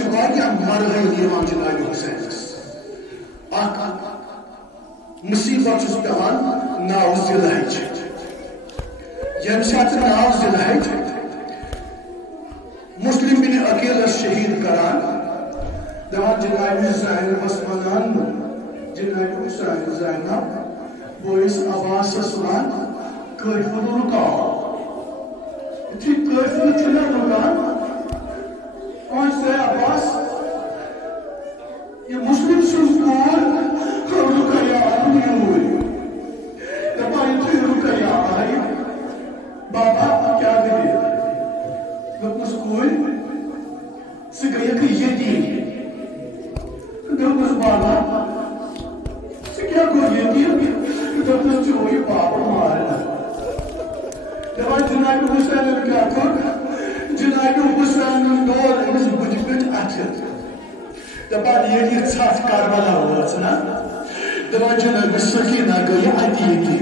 मरहल जनाब हुसैन मुसीबत पेवान नाव जिलहज यम सात नाव जिलहज मुस्लिम बिन अकील शहीद करान दवान जनाब ज़ैनब वनान जनाब हुसैन ज़ैनब बोइस अब्बास सुनान काफिर रुकान इथि काफिर छना रुकान कौन से अब्बास ये मुस्लिम सुनकोर रुकया न्यूर दबाई थी रुकया आई बाबा क्या करे लोग कोई से गया कि ये दी दबस बाबा से क्या को ये दी दबस जो ये बाबा मारना दबाई जनाब हुसैन ने क्या कर जनाब हुसैन ने दौर इस बुझबट अच्छा दबान ये छात कारबला ना दबान जनाब सकीना गई आती थी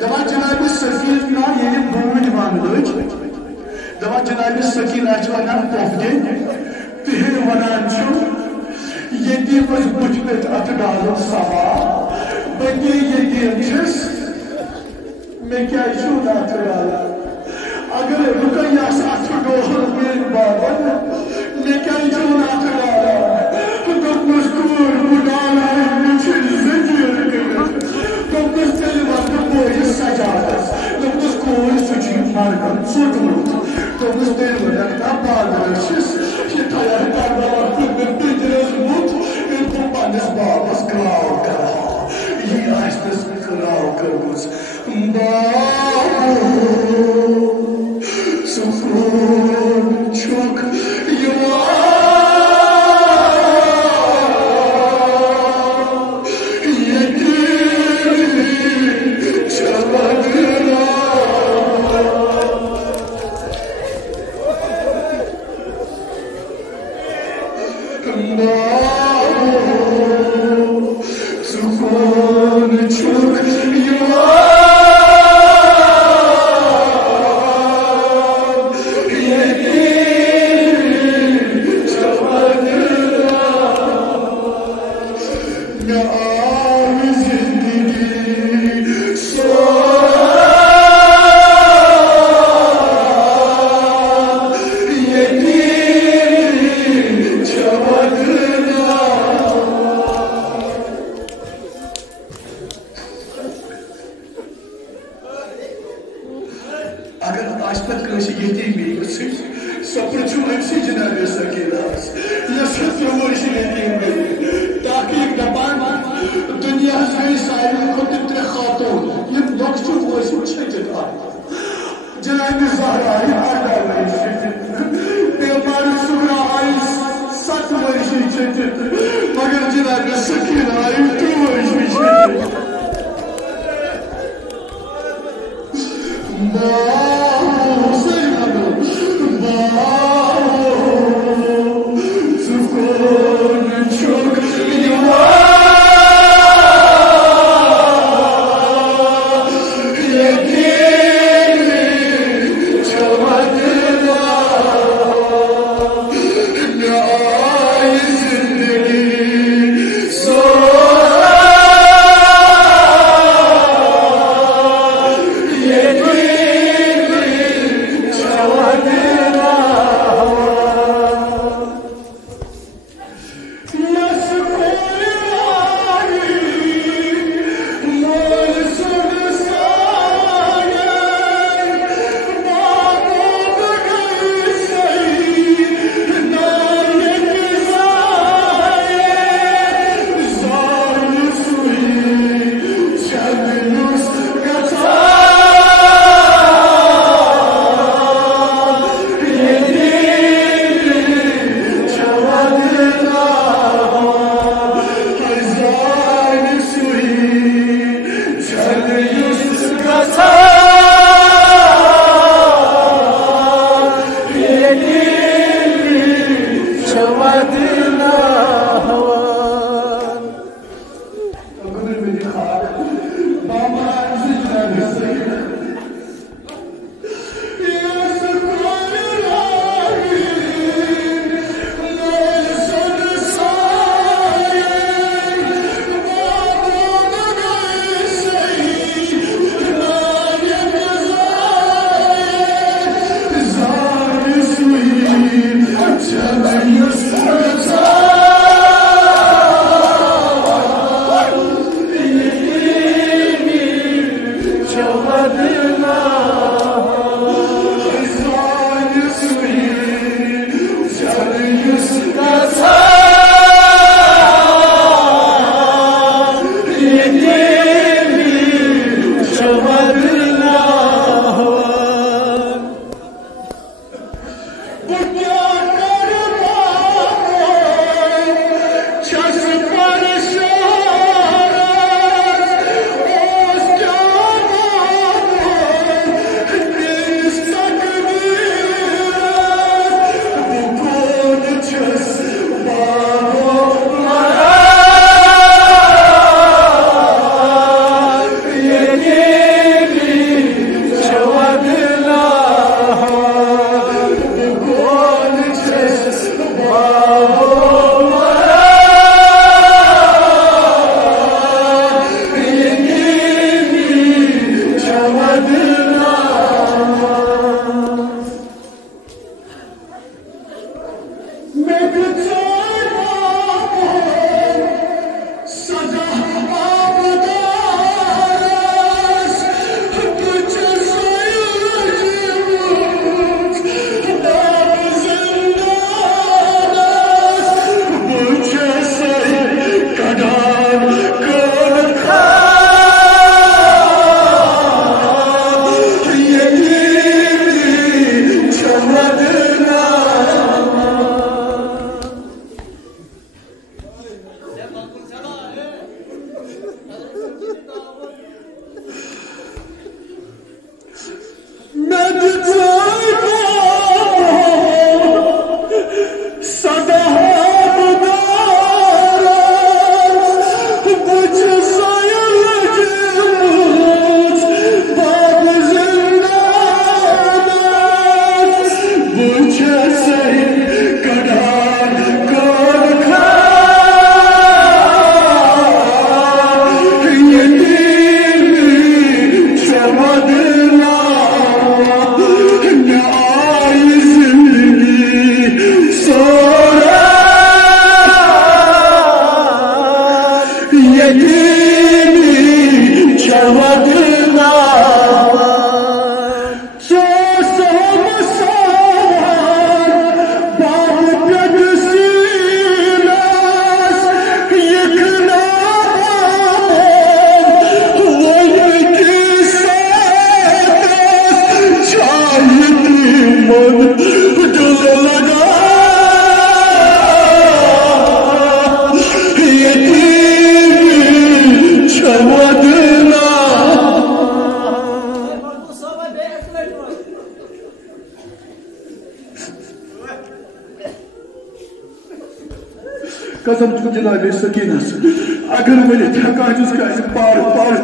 दबान जनाब सकीना ये बूझ मान लज दबान जनाब सकीना वन पोफदे तिहन वनान ये बुझ पे अत डालो सवा बे ये मैं क्या अत डाला अगर रुकैया अत डोहल मेरे बाबन मैं क्या अत डाला मशहूर मुडाला सजाद कोई सुची मार्गम सोटमुत तो मुझे लगता बादशिस ये तैयार करना में बिजनेस मुत इनको पानिस वापस कराओ करा ये आस्ते से कराओ करबुस बाबू सुकून चुक युवा कसम छू जनाब सकीनस अगर वन हकान पार पार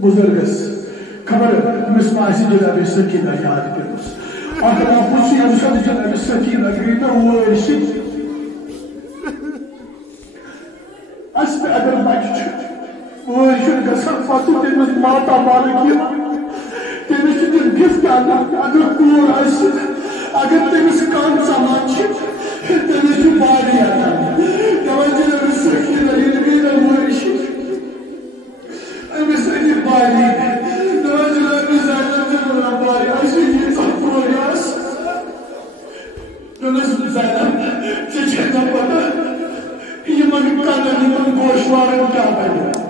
बुजुर्गस खबर मिसमासी जनाब सकीना याद करोस अगर आप उसी अवसर जनाब सकीना गई ना वो ऐसी अस्त अगर बच्चे वो ऐसे गसर फातू तेरे माता मालिकी तेरे से दिन गिफ्ट आना अगर कोर ऐसे अगर तेरे से कान सामान तेरे से बारी आना तब जनाब सकीना ये मेरा वो ऐसी Mr. Bali, no one is a body. I see you for us. No, this is Zainab. She checked up on her. You might be coming in Goshwar and Kabbalah.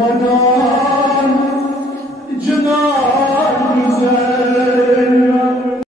What